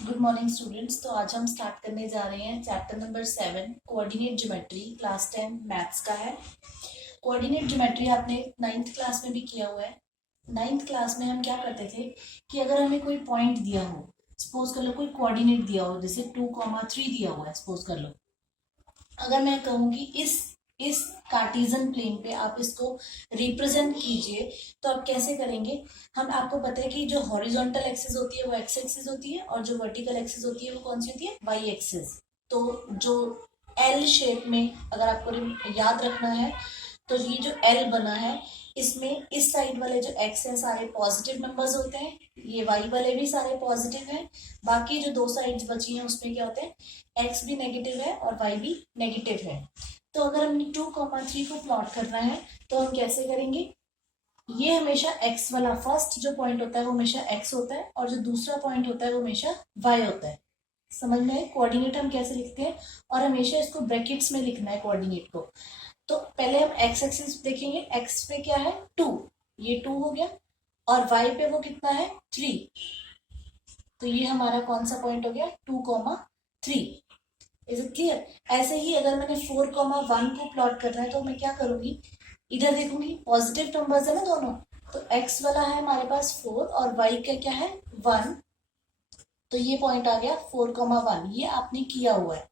Good morning students. तो आज हम स्टार्ट करने जा रहे हैं chapter number 7 coordinate geometry, class 10 maths का है। कोऑर्डिनेट ज्योमेट्री आपने 9th क्लास में भी किया हुआ है। 9th क्लास में हम क्या करते थे कि अगर हमें कोई पॉइंट दिया हो, सपोज कर लो कोई कोऑर्डिनेट दिया हो, जैसे 2,3 दिया हुआ है, सपोज कर लो। अगर मैं कहूँ कि इस कार्टेशियन प्लेन पे आप इसको रिप्रेजेंट कीजिए, तो आप कैसे करेंगे। हम आपको पता है कि जो हॉरिजॉन्टल एक्सिस होती है वो एक्स एक्सिस होती है, और जो वर्टिकल एक्सिस होती है वो कौन सी होती है, वाई एक्सिस। तो जो एल शेप में अगर आपको याद रखना है, तो ये जो एल बना है, इसमें इस साइड वाले जो एक्स है सारे पॉजिटिव नंबर्स होते हैं, ये वाई वाले भी सारे पॉजिटिव हैं। बाकी जो दो साइड्स बची हैं उसमें क्या होते हैं, एक्स भी नेगेटिव है और वाई भी नेगेटिव है। तो अगर हमने 2,3 को प्लॉट करना है तो हम कैसे करेंगे, ये हमेशा x वाला फर्स्ट जो पॉइंट होता है वो हमेशा x होता है, और जो दूसरा पॉइंट होता है वो हमेशा y होता है। समझ में आए कोऑर्डिनेट हम कैसे लिखते हैं, और हमेशा इसको ब्रैकेट्स में लिखना है कोऑर्डिनेट को। तो पहले हम x एक्सिस देखेंगे, x पे क्या है 2, ये 2 हो गया, और y पे वो कितना है 3। तो ये हमारा कौन सा पॉइंट हो गया 2,3। Is it clear. ऐसे ही अगर मैंने 4,1 को प्लॉट करना है तो मैं क्या करूंगी, इधर देखूंगी पॉजिटिव नंबर्स है ना दोनों, तो x वाला है हमारे पास 4 और y का क्या है 1। तो ये पॉइंट आ गया 4,1, ये आपने किया हुआ है।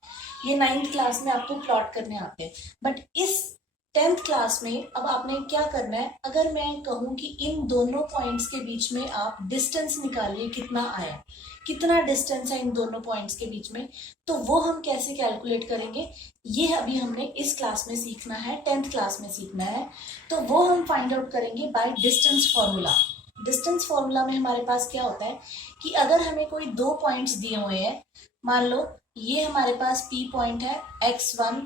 ये 9th क्लास में आपको प्लॉट करने आते हैं। बट इस 10th क्लास में अब आपने क्या करना है, अगर मैं कहूं कि इन दोनों पॉइंट्स के बीच में आप डिस्टेंस निकालिए, कितना आया, कितना डिस्टेंस है इन दोनों पॉइंट्स के बीच में, तो वो हम कैसे कैलकुलेट करेंगे, ये अभी हमने इस क्लास में सीखना है, 10th क्लास में सीखना है। तो वो हम फाइंड आउट करेंगे by distance formula. Distance formula में हमारे पास क्या होता है कि अगर हमें कोई दो पॉइंट्स दिए हुए हैं, मान लो ये हमारे पास P पॉइंट है x1,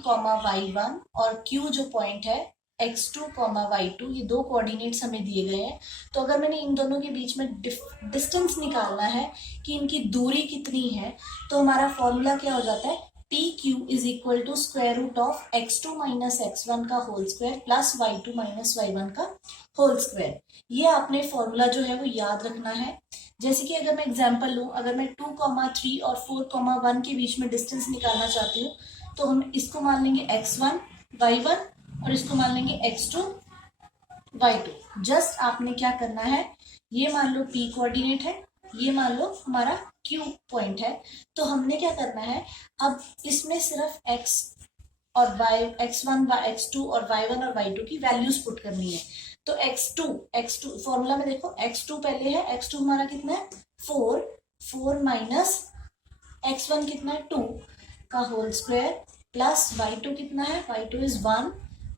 y1, और Q जो पॉइंट है x2, y2, ये दो कोऑर्डिनेट्स हमें दिए गए हैं। तो अगर मैंने इन दोनों के बीच में डिस्टेंस निकालना है कि इनकी दूरी कितनी है, तो हमारा फॉर्मूला क्या हो जाता है, P Q is equal to square root of x2 minus x1 का whole square plus y2 minus y1 का होल स्क्वायर। ये आपने फॉर्मूला जो है वो याद रखना है। जैसे कि अगर मैं एग्जांपल लूं, अगर मैं 2,3 और 4,1 के बीच में डिस्टेंस निकालना चाहती हूँ, तो हम इसको मान लेंगे x1 y1 और इसको मान लेंगे x2 y2। जस्ट आपने क्या करना है, ये मान लो p कोऑर्डिनेट है, ये मान लो हमारा q पॉइंट है। तो हमने क्या करना है, अब इसमें सिर्फ x और y, x1 x2 और y1 और y2 की वैल्यूज पुट करनी है। तो x2 फॉर्मूला में देखो, x2 पहले है, x2 हमारा कितना है 4 माइनस x1 कितना है 2 का होल स्क्वायर प्लस y2 कितना है, y2 इज 1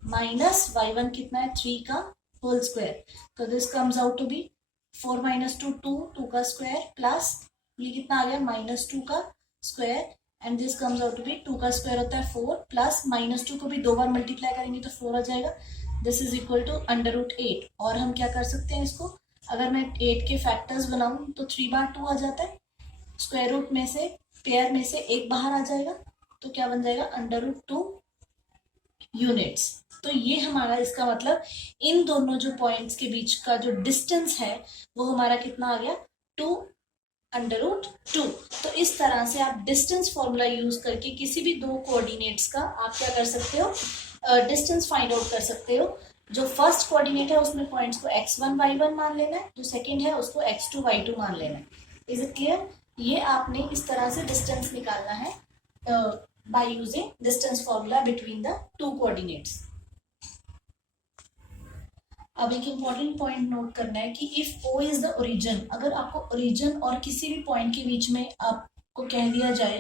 माइनस y1 कितना है 3 का होल स्क्वायर। तो this comes out to be 4 minus 2 2 का स्क्वायर प्लस ये कितना आ गया -2 का square, and this comes out to be 2 का स्क्वायर होता है 4 प्लस -2 को भी दो बार मल्टीप्लाई करेंगे तो 4 आ जाएगा। This is equal to √8। और हम क्या कर सकते हैं इसको, अगर मैं 8 के फैक्टर्स बनाऊं तो 3 बार 2 आ जाता है, स्क्वायर रूट में से पेयर में से एक बाहर आ जाएगा, तो क्या बन जाएगा √2 यूनिट्स। तो ये हमारा इसका मतलब इन दोनों जो पॉइंट्स के बीच का जो डिस्टेंस है वो हमारा कितना आ गया 2√2। तो इस तरह से आप डिस्टेंस फॉर्मूला यूज करके किसी भी दो कोऑर्डिनेट्स का आप क्या कर सकते हो, डिस्टेंस फाइंड आउट कर सकते हो। जो फर्स्ट कोऑर्डिनेट है उसमें पॉइंट्स को x1 y1 मान लेना है, जो सेकंड है उसको x2 y2 मान लेना है। Is it clear. ये आपने इस तरह से डिस्टेंस निकालना है by using distance formula between the two coordinates. अब एक इम्पॉर्टेंट पॉइंट नोट करना है कि if O is the origin, अगर आपको ओरिजिन और किसी भी पॉइंट के बीच में आपको कह दिया जाए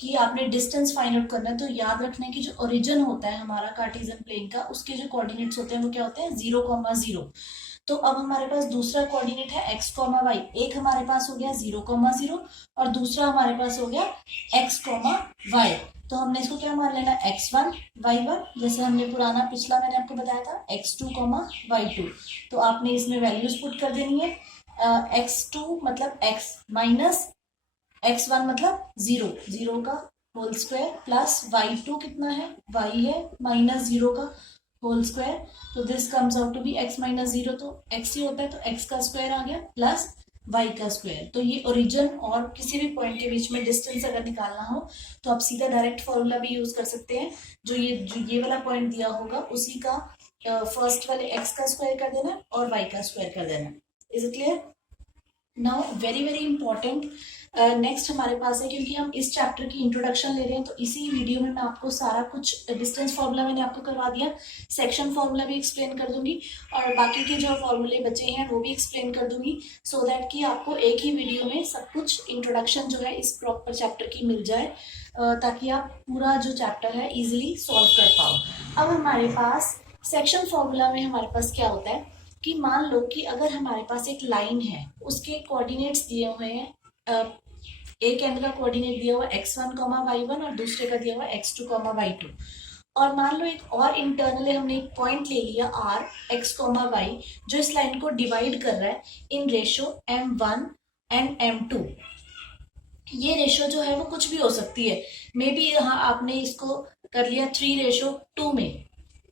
कि आपने डिस्टेंस फाइंड आउट करना है, तो याद रखना है कि जो ओरिजिन होता है हमारा कार्टेशियन प्लेन का, उसके जो कोऑर्डिनेट्स होते हैं वो क्या होते हैं 0,0। तो अब हमारे पास दूसरा कोऑर्डिनेट है x, y। एक हमारे पास हो गया 0,0 और दूसरा हमारे पास हो गया x, y। तो हमने इसको क्या मान लेना x1 y1, जैसे हमने पुराना पिछला मैंने आपको बताया था x2 y2। तो आपने इसमें वैल्यूज पुट कर देनी है। x2 मतलब x माइनस x1 मतलब 0 का होल स्क्वायर प्लस y2 कितना है y है -0 का होल स्क्वायर। तो this comes out to be x -0, तो x ही होता है तो x का स्क्वायर आ गया प्लस वाई का स्क्वायर। तो ये ओरिजिन और किसी भी पॉइंट के बीच में डिस्टेंस अगर निकालना हो तो आप सीधा डायरेक्ट फॉर्मूला भी यूज कर सकते हैं। जो ये वाला पॉइंट दिया होगा उसी का फर्स्ट वाले एक्स का स्क्वायर कर देना और वाई का स्क्वायर कर देना। Is it clear? Now very very important next हमारे पास है, क्योंकि हम इस चैप्टर की इंट्रोडक्शन ले रहे हैं तो इसी वीडियो में मैं आपको सारा कुछ डिस्टेंस फार्मूला मैंने आपको करवा दिया, सेक्शन फार्मूला भी एक्सप्लेन कर दूंगी और बाकी के जो फार्मूले बचे हैं वो भी एक्सप्लेन कर दूंगी, सो दैट कि आपको एक ही वीडियो में सब कुछ इंट्रोडक्शन जो है इस प्रॉपर चैप्टर की मिल जाए, ताकि आप पूरा जो चैप्टर है इजिली सॉल्व कर पाओ। अब हमारे पास सेक्शन फार्मूला में हमारे पास क्या होता है कि मान लो कि अगर हमारे पास एक लाइन है, उसके कोऑर्डिनेट्स दिए हुए हैं, एक एंड का कोऑर्डिनेट दिया हुआ x1, y1 और दूसरे का दिया हुआ x2, y2, और मान लो एक और इंटरनली हमने एक पॉइंट ले लिया r, x, y जो इस लाइन को डिवाइड कर रहा है in ratio m1 and m2। ये रेशो जो है वो कुछ भी हो सकती है, मे बी यहाँ आपने इसको कर लिया 3:2 में,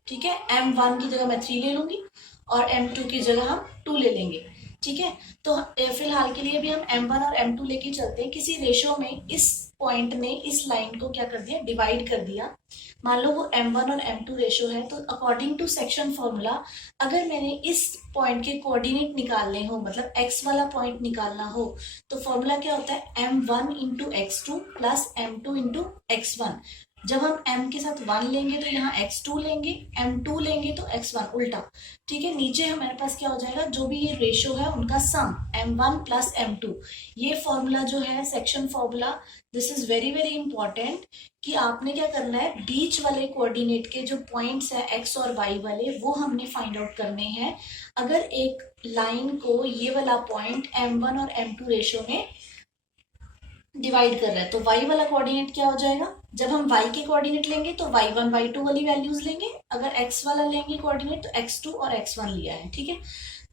ठीक है, m1 की जगह मैं 3 ले लूंगी और m2 की जगह हम 2 ले लेंगे, ठीक है। तो फिलहाल के लिए भी हम m1 और m2 लेके चलते हैं। किसी रेशो में इस पॉइंट ने इस लाइन को क्या कर दिया, डिवाइड कर दिया। मान लो वो m1 और m2 रेशो है, तो अकॉर्डिंग टू सेक्शन फॉर्मूला अगर मैंने इस पॉइंट के कोऑर्डिनेट निकालने हो, मतलब x वाला पॉइंट निकालना हो, तो फॉर्मूला क्या होता है, m1 into x2 plus m2 into x1। जब हम m के साथ 1 लेंगे तो यहाँ x2 लेंगे, m2 लेंगे तो x1, उल्टा, ठीक है। नीचे हमारे पास क्या हो जाएगा, जो भी ये रेशो है उनका सम m1 प्लस m2। ये फॉर्मूला जो है section formula, this is very very important कि आपने क्या करना है, बीच वाले कोऑर्डिनेट के जो पॉइंट्स है x और y वाले वो हमने फाइंड आउट करने हैं। अगर एक लाइन को ये वाला पॉइंट m1 और m2 रेशो में डिवाइड कर रहा है तो y वाला कोऑर्डिनेट क्या हो जाएगा, जब हम y के कोऑर्डिनेट लेंगे तो y1 y2 वाली वैल्यूज लेंगे, अगर x वाला लेंगे कोऑर्डिनेट तो x2 और x1 लिया है, ठीक है।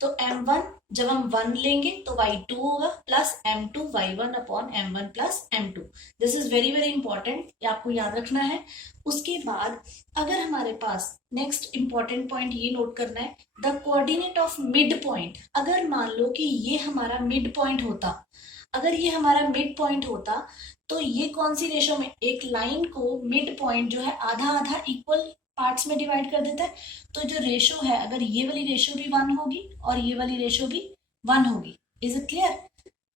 तो m1 जब हम 1 लेंगे तो y2 होगा plus m2 y1 upon m1 plus m2। This is very very important, ये आपको याद रखना है। उसके बाद अगर हमारे पास नेक्स्ट इंपॉर्टेंट पॉइंट ये नोट करना है, the coordinate of mid point. अगर मान लो कि ये हमारा मिड पॉइंट होता, अगर ये हमारा मिड पॉइंट होता तो ये कौन सी रेशो में, एक लाइन को मिड पॉइंट जो है आधा आधा इक्वल पार्ट्स में डिवाइड कर देता है। तो जो रेशो है, अगर ये वाली रेशो भी 1 होगी और ये वाली रेशो भी 1 होगी। Is it clear?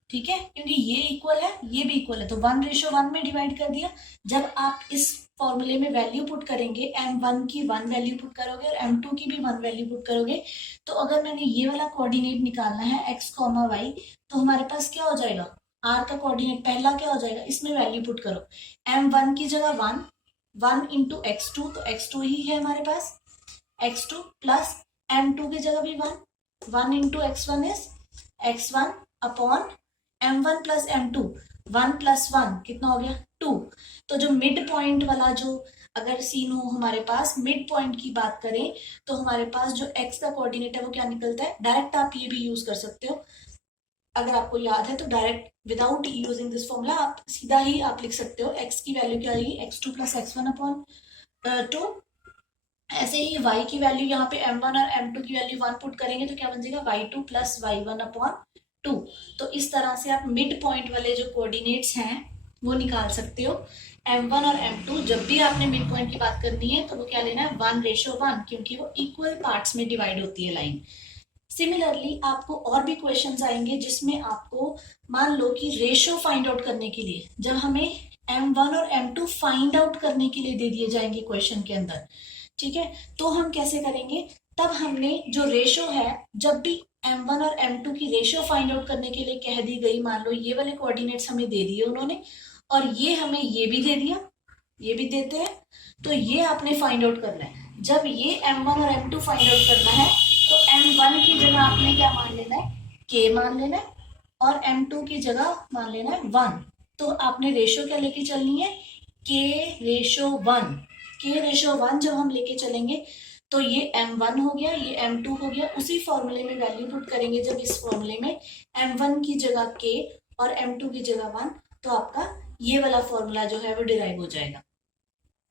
ठीक है, क्योंकि ये इक्वल है ये भी इक्वल है तो 1:1 में डिवाइड कर दिया। जब आप इस फॉर्मूले में वैल्यू पुट करेंगे, m1 की 1 वैल्यू पुट करोगे और m2 की भी 1 वैल्यू पुट करोगे, तो अगर मैंने ये वाला कोऑर्डिनेट निकालना है x, y, तो हमारे पास क्या हो जाएगा, r का कोऑर्डिनेट पहला क्या हो जाएगा, इसमें वैल्यू पुट करो, m1 की जगह 1 इंटू x2, तो x2 ही है हमारे पास, x2 प्लस m2 की जगह भी 1 into x1 is x1 upon m1 plus m2, 1 plus 1 कितना हो गया 2। तो जो मिड पॉइंट वाला जो अगर सीन हो हमारे पास, मिड पॉइंट की बात करें तो हमारे पास जो x का कोऑर्डिनेट है वो क्या निकलता है, डायरेक्ट आप ये भी यूज कर सकते हो, अगर आपको याद है तो direct without using this formula आप सीधा ही आप लिख सकते हो, x की वैल्यू क्या आएगी, x2 प्लस x1 अपॉन 2। ऐसे ही y की वैल्यू यहाँ पे m1 और m2 की वैल्यू 1 पुट करेंगे तो क्या बन जाएगा, y2 प्लस y1 अपॉन 2। तो इस तरह से आप मिड पॉइंट वाले जो कोऑर्डिनेट्स हैं वो निकाल सकते हो। m1 और m2 जब भी आपने मिड पॉइंट की बात करनी है तो वो क्या लेना है, 1:1, क्योंकि वो इक्वल पार्ट्स में डिवाइड होती है लाइन। सिमिलरली आपको और भी क्वेश्चंस आएंगे जिसमें आपको मान लो कि रेशो फाइंड आउट करने के लिए, जब हमें m1 और m2 फाइंड आउट करने के लिए दे दिए जाएंगे क्वेश्चन के अंदर, ठीक है, तो हम कैसे करेंगे, तब हमने जो रेशो है, जब भी m1 और m2 की रेशो फाइंड आउट करने के लिए कह दी गई, मान लो ये वाले कोऑर्डिनेट्स हमें दे दिए उन्होंने और ये हमें ये भी दे दिया, ये भी देते हैं, तो ये आपने फाइंड आउट करना है। जब ये m1 और m2 फाइंड आउट करना है तो m1 की जगह आपने क्या मान लेना है, k मान लेना है, और m2 की जगह मान लेना है 1। तो आपने रेशो क्या लेके चलनी है, k:1। k:1 जब हम लेके चलेंगे तो ये m1 हो गया, ये m2 हो गया, उसी फॉर्मूले में वैल्यू पुट करेंगे जब इस फॉर्मूले में m1 की जगह k और m2 की जगह 1, तो आपका ये वाला फॉर्मूला जो है वो डिराइव हो जाएगा।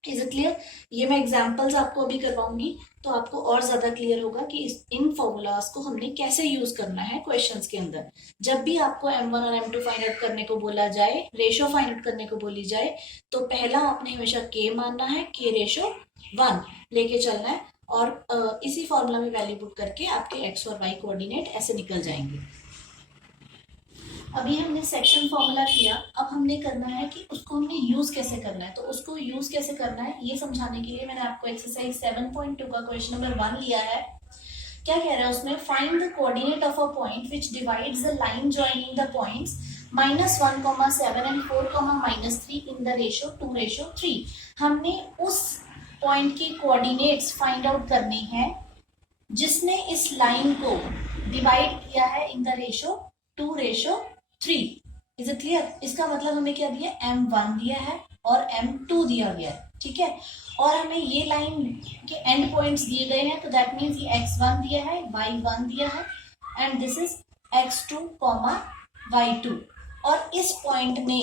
Is it clear? ये मैं एग्जांपल्स आपको अभी करवाऊंगी तो आपको और ज्यादा क्लियर होगा कि इन फॉर्मूलाज को हमने कैसे यूज करना है क्वेश्चंस के अंदर। जब भी आपको M1 और M2 फाइंड आउट करने को बोला जाए, रेशो फाइंड आउट करने को बोली जाए, तो पहला आपने हमेशा K मानना है, K रेशो 1 लेके चलना है, और इसी फॉर्मूला में वैल्यू पुट करके आपके x और y कोऑर्डिनेट ऐसे निकल जाएंगे। अभी हमने सेक्शन फॉर्मूला किया, अब हमने करना है कि उसको हमने यूज कैसे करना है। तो उसको यूज कैसे करना है ये समझाने के लिए मैंने आपको एक्सरसाइज 7.2 का क्वेश्चन नंबर 1 लिया है। क्या कह रहा है उसमें? Find the coordinate of a point which divides the line joining the points -1, 7 and 4, -3 in the ratio 2:3। हमने उस पॉइंट की कोऑर्डिनेट्स फाइंड आउट करनी है जिसने इस लाइन को डिवाइड किया है in the ratio 2:3। Is it clear? इसका मतलब हमें क्या दिया? M1 दिया है और M2 दिया गया है, ठीक है। और हमें ये लाइन के एंड पॉइंट्स दिए गए हैं, तो दैट मीन्स ये x1 दिया है, y1 दिया है, and this is x2, y2। और इस पॉइंट ने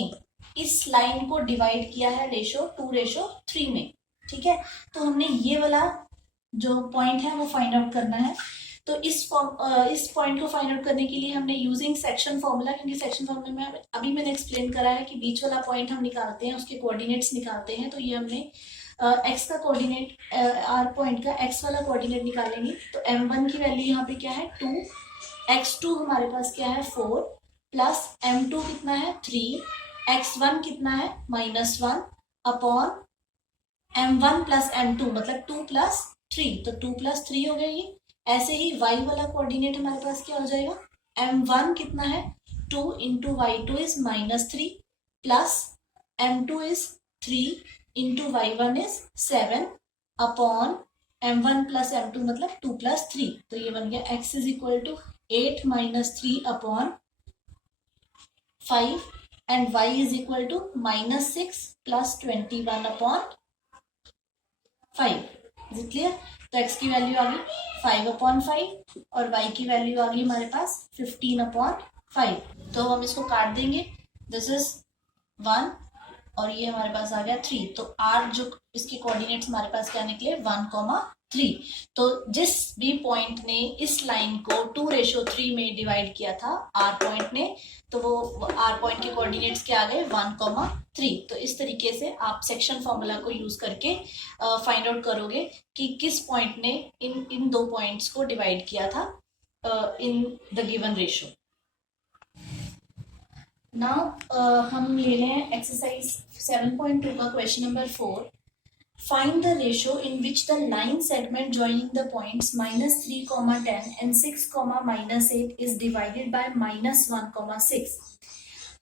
इस लाइन को डिवाइड किया है रेशो 2:3 में, ठीक है। तो हमने ये वाला जो पॉइंट है वो फाइंड आउट करना है। तो इस पॉइंट को फाइंड आउट करने के लिए हमने यूजिंग सेक्शन फॉर्मूला, क्योंकि सेक्शन फॉर्मूला में अभी मैंने एक्सप्लेन करा है कि बीच वाला पॉइंट हम निकालते हैं, उसके कोऑर्डिनेट्स निकालते हैं। तो ये हमने एक्स का कोऑर्डिनेट, आर पॉइंट का एक्स वाला कोऑर्डिनेट निकालेंगे। तो M1 की वैल्यू यहाँ पे क्या है? 2, x2 हमारे पास क्या है? 4, प्लस M2 कितना है? 3, x1 कितना है? -1 अपॉन M1 प्लस M2 मतलब 2 + 3, तो 2 + 3 हो गया ये। ऐसे ही y वाला कोऑर्डिनेट हमारे पास क्या हो जाएगा? M1 कितना है? 2 × y2 is -3, plus M2 is 3 × y1 is 7 upon M1 + M2 मतलब 2 + 3। तो ये बन गया x is equal to 8 - 3 upon 5 and y is equal to -6 + 21 upon 5। Is it clear? तो x की वैल्यू आ गई 5/5 और y की वैल्यू आ गई हमारे पास 15/5। तो हम इसको काट देंगे, दिस इज 1 और ये हमारे पास आ गया 3। तो r जो इसके कोऑर्डिनेट्स हमारे पास क्या निकले? 1,3। तो जिस भी पॉइंट ने इस लाइन को 2:3 में डिवाइड किया था, r पॉइंट ने, तो वो r पॉइंट के कोऑर्डिनेट्स क्या आ गए? 1,3। तो इस तरीके से आप सेक्शन फॉर्मूला को यूज करके फाइंड आउट करोगे कि किस पॉइंट ने इन दो पॉइंट्स को डिवाइड किया था in the given ratio. Now हम ले रहे हैं एक्सरसाइज 7.2 का question number 4। Find the ratio in which the line segment joining the points -3, 10 and 6, -8 is divided by -1, 6।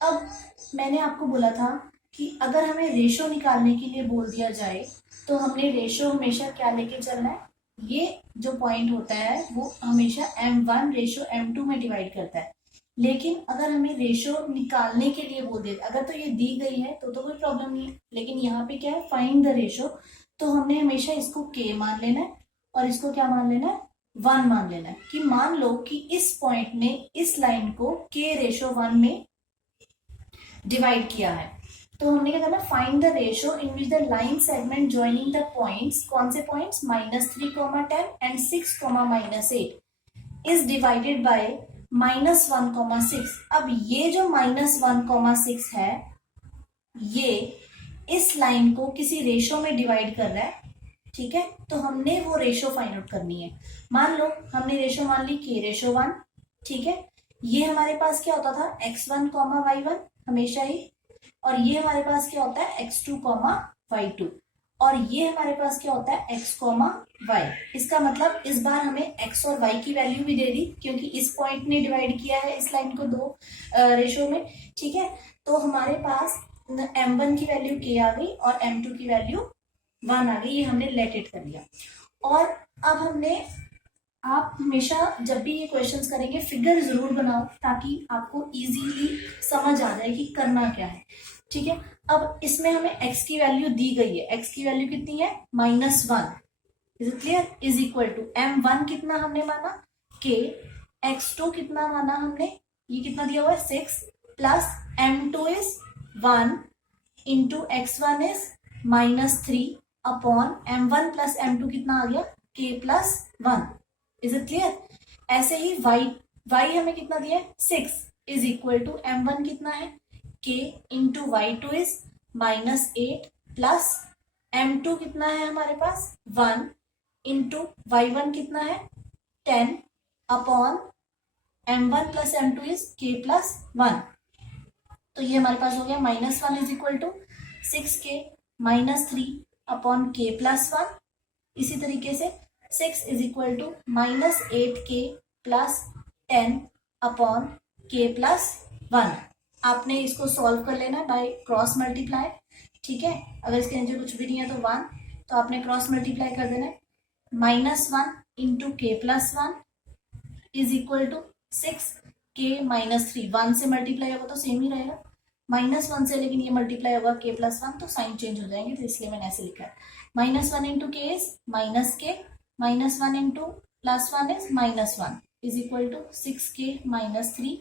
अब मैंने आपको बोला था कि अगर हमें रेशो निकालने के लिए बोल दिया जाए तो हमने रेशो हमेशा क्या लेके चलना है? ये जो पॉइंट होता है वो हमेशा M1 रेशो M2 में डिवाइड करता है। लेकिन अगर हमें रेशो निकालने के लिए बोल दे, अगर तो ये दी गई है तो कोई प्रॉब्लम नहीं है, लेकिन यहाँ पे क्या है? Find the ratio. तो हमने हमेशा इसको K मान लेना है और इसको क्या मान लेना है? 1 मान लेना है। कि मान लो कि इस पॉइंट ने इस लाइन को K/1 में डिवाइड किया है, तो हमने क्या करना? Find the ratio in which the line segment joining the points, कौन से points? -3, 10 and 6, -8 is divided by -1, 6। अब ये जो -1, 6 है, ये इस लाइन को किसी रेशो में डिवाइड कर रहा है, ठीक है। तो हमने वो रेशो फाइंड आउट करनी है। मान लो हमने रेशो मान ली K/1, ठीक है। ये हमारे पास क्या होता था? x1, y1 हमेशा ही, और ये हमारे पास क्या होता है? x2, y2, और ये हमारे पास क्या होता है? x, y। इसका मतलब इस बार हमें x और y की वैल्यू भी दे दी, क्योंकि इस पॉइंट ने डिवाइड किया है इस लाइन को दो रेशो में, ठीक है। तो हमारे पास M1 की वैल्यू K आ गई और M2 की वैल्यू 1 आ गई। ये हमने लेट इट कर लिया। और अब हमने, आप हमेशा जब भी ये क्वेश्चंस करेंगे फिगर जरूर बनाओ, ताकि आपको इजीली समझ आ जाए कि करना क्या है, ठीक है। अब इसमें हमें x की वैल्यू दी गई है। x की वैल्यू कितनी है? -1। Is it clear? Is equal to M1 कितना हमने माना? K, x2 कितना माना हमने? ये कितना दिया हुआ है? 6, plus M2 is 1 into x1 is -3 upon m1 plus m2 कितना आ गया k plus 1। Is it clear? ऐसे ही y हमें कितना दिया है 6 इज इक्वल टू m1 कितना है k into y2 is -8 plus m2 कितना है हमारे पास 1 इंटू y1 कितना है 10 upon m1 plus m2 is k plus 1। तो ये हमारे पास हो गया -1 is equal to 6k -3 upon k plus 1। इसी तरीके से 6 is equal to -8k plus 10 upon k plus 1। आपने इसको सॉल्व कर लेना बाय क्रॉस मल्टीप्लाई, ठीक है। अगर इसके नीचे कुछ भी नहीं है तो 1, तो आपने क्रॉस मल्टीप्लाई कर देना है। -1 इंटू के plus 1 is equal to 6k -3। 1 से मल्टीप्लाई होगा तो सेम ही रहेगा, -1 से, लेकिन ये मल्टीप्लाई होगा k प्लस 1 तो साइन चेंज हो जाएंगे, तो इसलिए मैंने ऐसे लिखा है। -1 into K is -k, -1 into plus 1 is -1 is equal to 6k -3।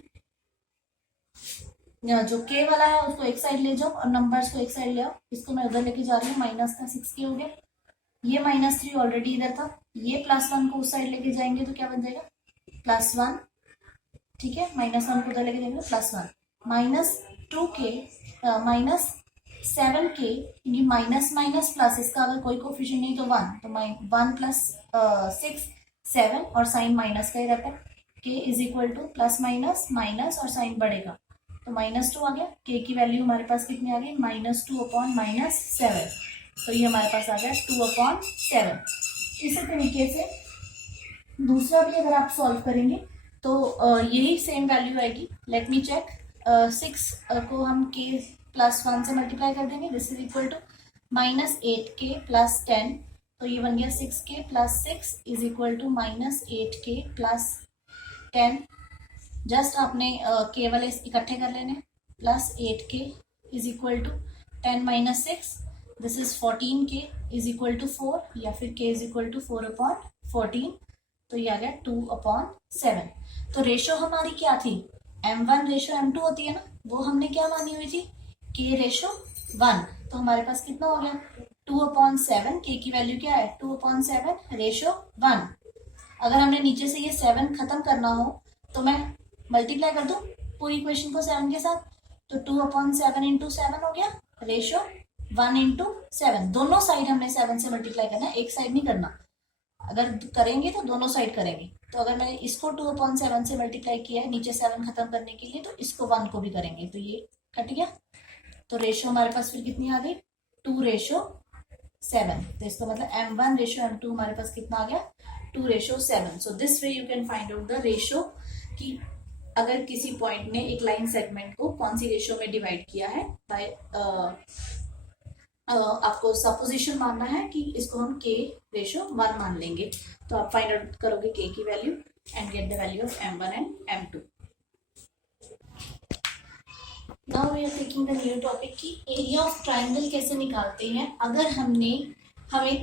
जो k वाला है उसको एक साइड ले जाओ और नंबर्स को एक साइड ले आओ। इसको मैं उधर लेके जा रही हूँ, माइनस का 6k हो गया, ये -3 ऑलरेडी इधर था, ये +1 को उस साइड लेके जाएंगे तो क्या बन जाएगा +1, ठीक है। -1 को उधर लेके जाएंगे +1, -2k -7k, ये माइनस माइनस प्लस, इसका अगर कोई कोफिशिएंट नहीं तो 1, तो 1 प्लस 6 7 और साइन माइनस का ही रहता है। k is equal two plus minus minus और साइन बढ़ेगा तो -2 आ गया। k की वैल्यू हमारे पास कितनी आ गई -2 अपॉन -7, तो ये हमारे पास आ गया 2/7। इसी तरीके से दूसरा भी अगर आप सॉल्व करेंगे तो यही सेम वैल्यू आएगी। Let me check. 6 को हम k प्लस 1 से मल्टीप्लाई कर देंगे, this is equal to -8k plus 10, तो ये बन गया 6k प्लस 6 is equal to -8k plus 10। Just आपने k वाले इकट्ठे कर लेने, plus 8k is equal to 10 minus 6, this is 14k is equal to 4, या फिर k इज इक्वल टू 4/14, तो ये आ गया 2/7। तो रेशो हमारी क्या थी, m1 रेशो m2 होती है ना, वो हमने क्या मानी हुई थी k रेशो 1, तो हमारे पास कितना हो गया 2/7। k की वैल्यू क्या है 2/7 रेशो 1। अगर हमने नीचे से ये 7 खत्म करना हो तो मैं मल्टीप्लाई कर दूं पूरी इक्वेशन को 7 के साथ, तो 2/7 इंटू 7 हो गया रेशो 1 इंटू 7। दोनों साइड हमने 7 से मल्टीप्लाई करना है, एक साइड नहीं करना। अगर करेंगे तो दोनों साइड करेंगे, तो अगर मैंने इसको 2/7 से मल्टीप्लाई किया है नीचे 7 खत्म करने के लिए, तो इसको 1 को भी करेंगे, तो ये कट गया। तो रेशो हमारे पास फिर कितनी आ गई 2/7। तो इसका मतलब m1 रेशो m2 हमारे पास कितना आ गया 2/7। So this way you can find out the ratio कि अगर किसी पॉइंट ने एक लाइन सेगमेंट को कौन सी रेशो में डिवाइड किया है बाय आपको सपोजिशन मानना है कि इसको हम k रेशो 1 मान लेंगे, तो आप फाइंड आउट करोगे k की value and get the value of m1 and m2। Now we are taking the new topic की एरिया ऑफ ट्राइंगल कैसे निकालते हैं। अगर हमें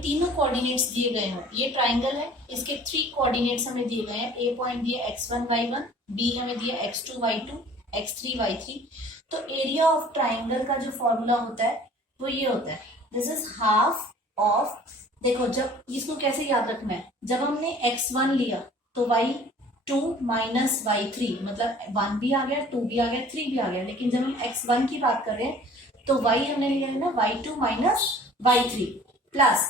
तीनों कोऑर्डिनेट्स दिए गए हों, ये ट्राइंगल है, इसके 3 कोऑर्डिनेट्स हमें दिए गए हैं, a पॉइंट दिया x1 y1, b हमें दिया x2 y2, x3 y3। तो एरिया ऑफ ट्राइंगल का जो फॉर्मूला होता है वो ये होता है, दिस इज हाफ ऑफ, देखो जब इसको कैसे याद रखना है, जब हमने x1 लिया तो y2 माइनस y3, मतलब 1 भी आ गया 2 भी आ गया 3 भी आ गया, लेकिन जब हम x1 की बात कर रहे हैं तो y हमने लिया है ना y2 minus y3 plus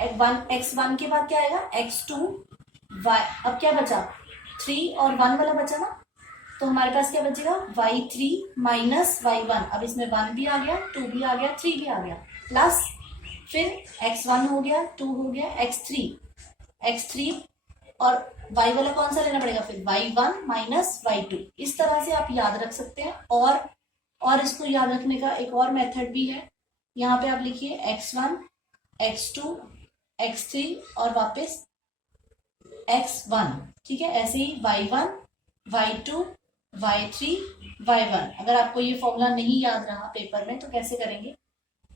x1 के बाद क्या आएगा x2 y, अब क्या बचा 3 और 1 वाला बचा ना, तो हमारे पास क्या बचेगा y3 माइनस y1। अब इसमें 1 भी आ गया 2 भी आ गया 3 भी आ गया, प्लस फिर x1 हो गया 2 हो गया x3 और y वाला कौन सा लेना पड़ेगा फिर y1 माइनस y2। इस तरह से आप याद रख सकते हैं। और इसको याद रखने का एक और मेथड भी है, यहाँ पे आप लिखिए x1 x2 x3 और वापस x1, ठीक है। ऐसे ही y1 y2 y3 y1। अगर आपको ये फॉर्मूला नहीं याद रहा पेपर में तो कैसे करेंगे,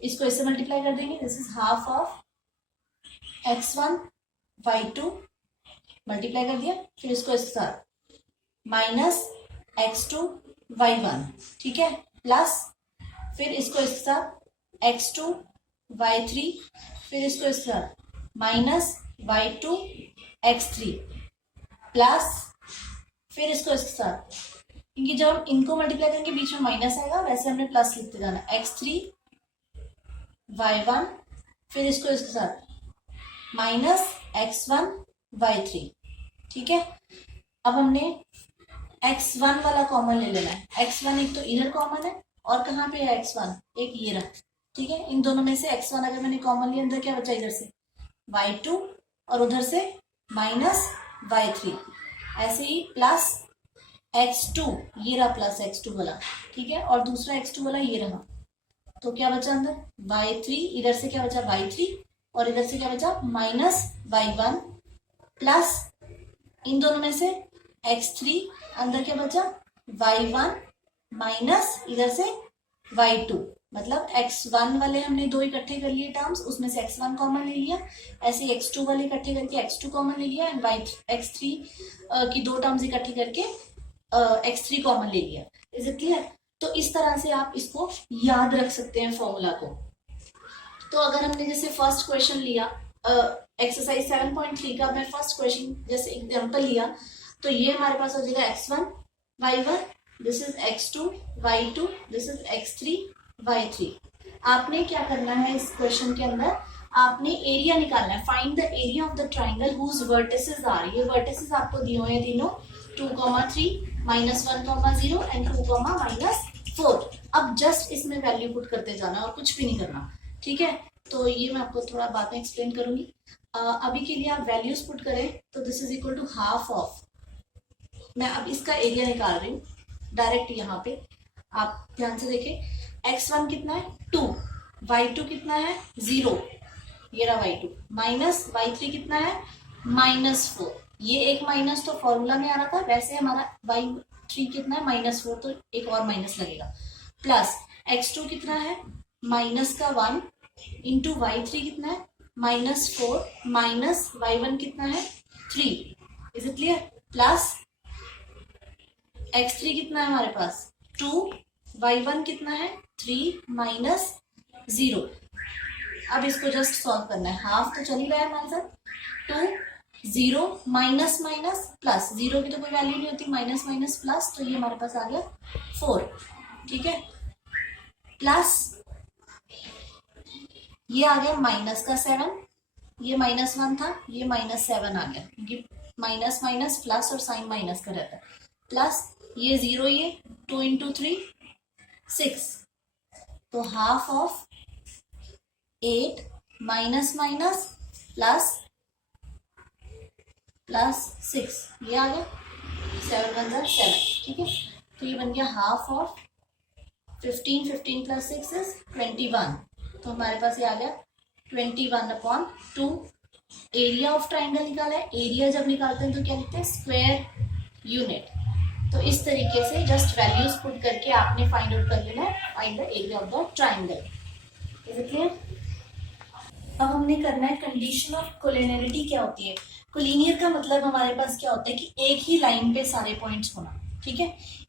इसको इससे मल्टीप्लाई कर देंगे, this is half of x1 y2 multiply कर दिया, फिर इसको इसके साथ माइनस x2 y1, ठीक है, प्लस फिर इसको इसके साथ x2 y3, फिर इसको इसके साथ माइनस y2 x3 प्लस, फिर इसको इसके साथ, क्योंकि जब हम इनको मल्टीप्लाई करेंगे बीच में माइनस आएगा, वैसे हमने प्लस लिखते जाना, x3 y1, फिर इसको इसके साथ माइनस x1 y3। ठीक है, अब हमने x1 वाला कॉमन ले लेना है। x1 एक तो इधर कॉमन है, और कहाँ पे है x1, एक ये रहा। ठीक है, इन दोनों में से x1 अगर मैंने कॉमन लिया, अंदर क्या बचा, इधर से y2 और उधर से माइनस y3, ऐसे ही प्लस x2, ये रहा प्लस x2 वाला। ठीक है, और दूसरा x2 वाला ये रहा, तो क्या बचा अंदर y3, इधर से क्या बचा y3, और इधर से क्या बचा माइनस y1 प्लस इन दोनों में से x3, अंदर क्या बचा y1 माइनस इधर से y2, मतलब x1 वाले हमने दो इकट्ठे कर लिए टर्म्स, उसमें से x1 कॉमन ले लिया, ऐसे x2 वाले इकट्ठे करके x2 कॉमन ले लिया, एंड x3 की दो टर्म्स इकट्ठे करके x3 कॉमन ले लिया। Is it clear? तो इस तरह से आप इसको याद रख सकते हैं फॉर्मूला को। तो अगर हमने जैसे फर्स्ट क्वेश्चन लिया एक्सरसाइज 7.3 का, मैं फर्स्ट क्वेश्चन जैसे एग्जांपल लिया, तो ये हमारे पास हो जाएगा x1 y1, this is x2 y2, this is x3 y3। आपने क्या करना है इस क्वेश्चन के अंदर, आपने एरिया निकालना है। Find the area of the triangle whose vertices are, ये वर्टिसेस आपको दिए हुए हैं तीनों, 2, 3, -1, 0 एंड 2, -4। अब जस्ट इसमें वैल्यू पुट करते जाना और कुछ भी नहीं करना। ठीक है, तो ये मैं आपको थोड़ा बाद में एक्सप्लेन करूंगी। अभी के लिए आप वैल्यूज पुट करें, तो this is equal to half of, मैं अब इसका एरिया निकाल रही हूँ डायरेक्ट यहाँ पे, आप ध्यान से देखें। x1 कितना है 2, y2 कितना है 0, ये रहा y2, माइनस y3 कितना है -4, ये एक माइनस तो फॉर्मूला में आ रहा था, वैसे हमारा y3 कितना है -4, तो एक और माइनस लगेगा, प्लस x2 कितना है -1 इंटू y3 कितना है -4 माइनस y1 कितना है 3। Is it clear? Plus x3 कितना है हमारे पास 2, y1 कितना है 3 -0। अब इसको जस्ट सॉल्व करना है, हाफ तो चल ही रहा है हमारे साथ, 2 0 माइनस माइनस प्लस, 0 की तो कोई वैल्यू नहीं होती, माइनस माइनस प्लस, तो ये हमारे पास आ गया 4। ठीक है, प्लस ये आ गया माइनस का 7, ये -1 था, ये -7 आ गया, क्योंकि माइनस माइनस प्लस और साइन माइनस का रहता है, प्लस ये 0, ये 2 इंटू 3 6, तो half of 8 minus minus plus plus 6, ये आ गया 7 1 7। ठीक है, तो ये बन गया हाफ ऑफ 15, 15 प्लस 6 इज 21, तो हमारे पास ये आ गया 21/2। एरिया ऑफ ट्राइंगल निकाला है, एरिया जब निकालते हैं तो क्या लिखते हैं स्क्वायर यूनिट। तो इस तरीके से जस्ट वैल्यूज पुट करके आपने फाइंड आउट कर लेना है, find the area of the triangle. Is it clear? अब हमने करना है कंडीशन ऑफ कोलिनियरिटी क्या होती है। कोलिनियर का मतलब हमारे पास क्या होता है कि एक ही लाइन पे सारे पॉइंट्स होना। ठीक है,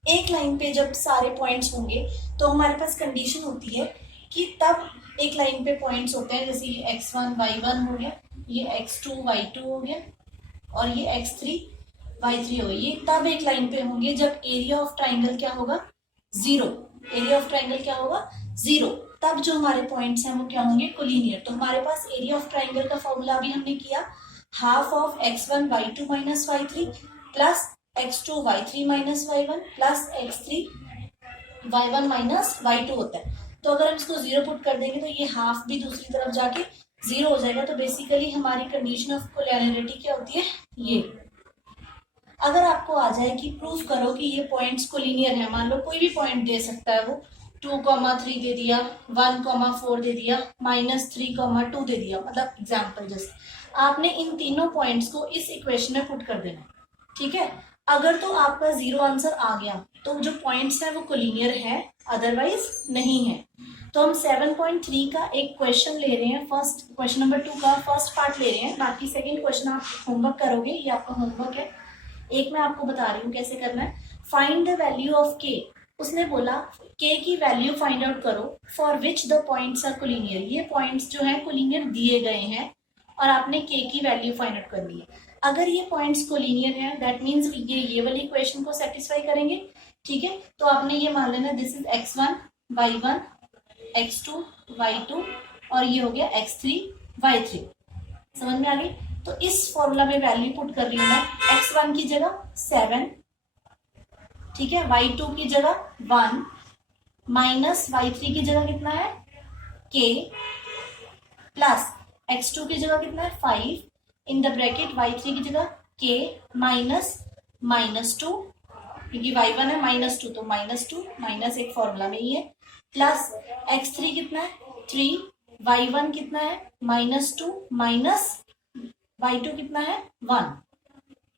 एक लाइन पे जब सारे पॉइंट्स होंगे तो हमारे पास कंडीशन होती है कि तब एक लाइन पे पॉइंट्स होते हैं, जैसे ये x1 y1 हो गया, ये x2 y2 हो गया, और ये x3 y3 हो गया, ये तब एक लाइन पे होंगे जब एरिया ऑफ ट्राइंगल क्या होगा 0। एरिया ऑफ ट्राइंगल क्या होगा 0, तब जो हमारे पॉइंट्स हैं वो क्या होंगे कोलिनियर। तो हमारे पास एरिया ऑफ ट्राइंगल का फॉर्मूला भी हमने किया, half of x1 y2 minus y3 plus x2 y3 minus y1 plus x3 y1 minus y2 होता है। तो अगर हम इसको 0 पुट कर देंगे तो ये हाफ भी दूसरी तरफ जाके 0 हो जाएगा। तो बेसिकली हमारी कंडीशन ऑफ कोलिनियरिटी क्या होती है ये। अगर आपको आ जाए कि प्रूव करो कि ये पॉइंट्स कोलिनियर है, मान लो कोई भी पॉइंट दे सकता है, वो 2,3 दे दिया, 1,4 दे दिया, -3,2 दे दिया, मतलब एग्जाम्पल जैसे आपने इन तीनों पॉइंट्स को इस इक्वेशन में पुट कर देना। ठीक है, अगर तो आपका 0 आंसर आ गया तो जो पॉइंट्स है वो कोलिनियर है, अदरवाइज नहीं है। तो हम 7.3 का एक क्वेश्चन ले रहे हैं, फर्स्ट क्वेश्चन नंबर 2 का फर्स्ट पार्ट ले रहे हैं, बाकी सेकेंड क्वेश्चन आप होमवर्क करोगे, ये आपका होमवर्क है। एक मैं आपको बता रही हूँ कैसे करना है। फाइंड द वैल्यू ऑफ के, उसने बोला के की वैल्यू फाइंड आउट करो for which the points are collinear. ये पॉइंट्स जो है कोलिनियर दिए गए हैं और आपने के की वैल्यू फाइंड आउट करनी है। अगर ये पॉइंट्स कोलिनियर है दैट मीन्स ये वाली इक्वेशन को सेटिस्फाई करेंगे। ठीक है, तो आपने ये मान लेना this is x1 y1 x2 y2 और ये हो गया x3 y3। समझ में आ गई? तो इस फॉर्मूला में वैल्यू पुट कर रही हूं मैं x1 की जगह 7, ठीक है, y2 की जगह 1 माइनस y3 की जगह कितना है k प्लस x2 की जगह कितना है 5 इन द ब्रैकेट y3 की जगह k माइनस -2 क्योंकि y1 है -2 तो -2 माइनस एक फॉर्मूला में ही है प्लस x3 कितना है 3 y1 कितना है -2 माइनस y2 कितना है 1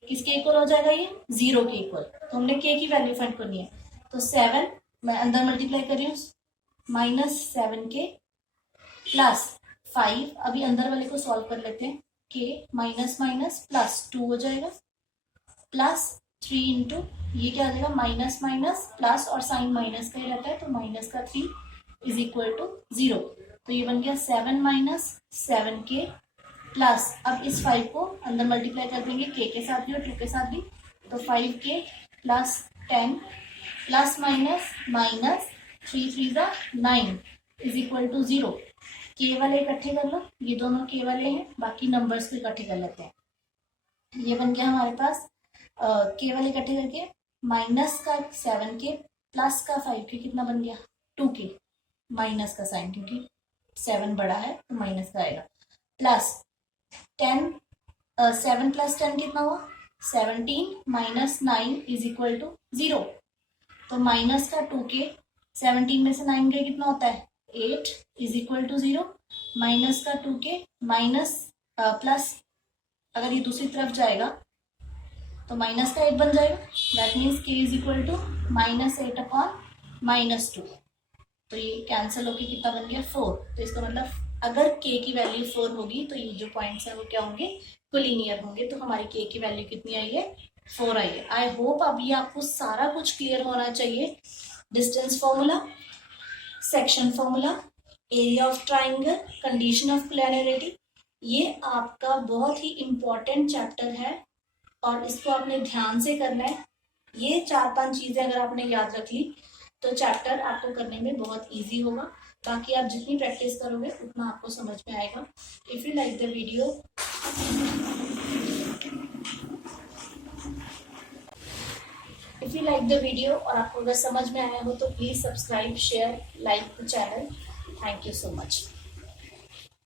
किसके इक्वल हो जाएगा ये 0 के इक्वल। तो हमने k की वैल्यू फाइंड करनी है तो 7 मैं अंदर मल्टीप्लाई कर रही हूँ -7k प्लस 5 अभी अंदर वाले को सॉल्व कर लेते हैं k माइनस माइनस प्लस 2 हो जाएगा प्लस 3 इंटू ये क्या आ जाएगा माइनस माइनस प्लस और साइन माइनस का ही रहता है तो माइनस का 3 इज इक्वल टू 0। तो ये बन गया 7 माइनस 7k प्लस अब इस 5 को अंदर मल्टीप्लाई कर देंगे k के साथ भी और 2 के साथ भी तो 5k plus 10 plus minus minus 3 3 जा 9 इज इक्वल टू 0। k वाले इकट्ठे कर लो, ये दोनों k वाले हैं, बाकी नंबर्स को इकट्ठे कर लेते हैं। ये बन गया हमारे पास k वाले इकट्ठे करके माइनस का 7k प्लस का 5k कितना बन गया 2k माइनस का साइन क्योंकि 7 बड़ा है तो माइनस का आएगा प्लस 10 7 प्लस 10 कितना हुआ 17 माइनस 9 इज इक्वल टू 0। तो माइनस का 2k 17 में से 9 गए कितना होता है 8 इज इक्वल टू 0 माइनस का 2k माइनस प्लस अगर ये दूसरी तरफ जाएगा तो माइनस का 8 बन जाएगा that means k is equal to -8 upon -2। तो ये कैंसिल होके कितना बन गया 4। तो इसका मतलब अगर k की वैल्यू 4 होगी तो ये जो पॉइंट्स है वो क्या होंगे कोलिनियर होंगे। तो हमारी k की वैल्यू कितनी आई है 4 आई है। आई होप अभी आपको सारा कुछ क्लियर होना चाहिए। Distance formula, section formula, area of triangle, condition of planarity, ये आपका बहुत ही इम्पोर्टेंट चैप्टर है और इसको आपने ध्यान से करना है। ये 4-5 चीजें अगर आपने याद रख ली तो चैप्टर आपको करने में बहुत इजी होगा। बाकी आप जितनी प्रैक्टिस करोगे उतना आपको समझ में आएगा। If you like the video और आपको अगर समझ में आया हो तो please subscribe, share, like the channel. Thank you so much.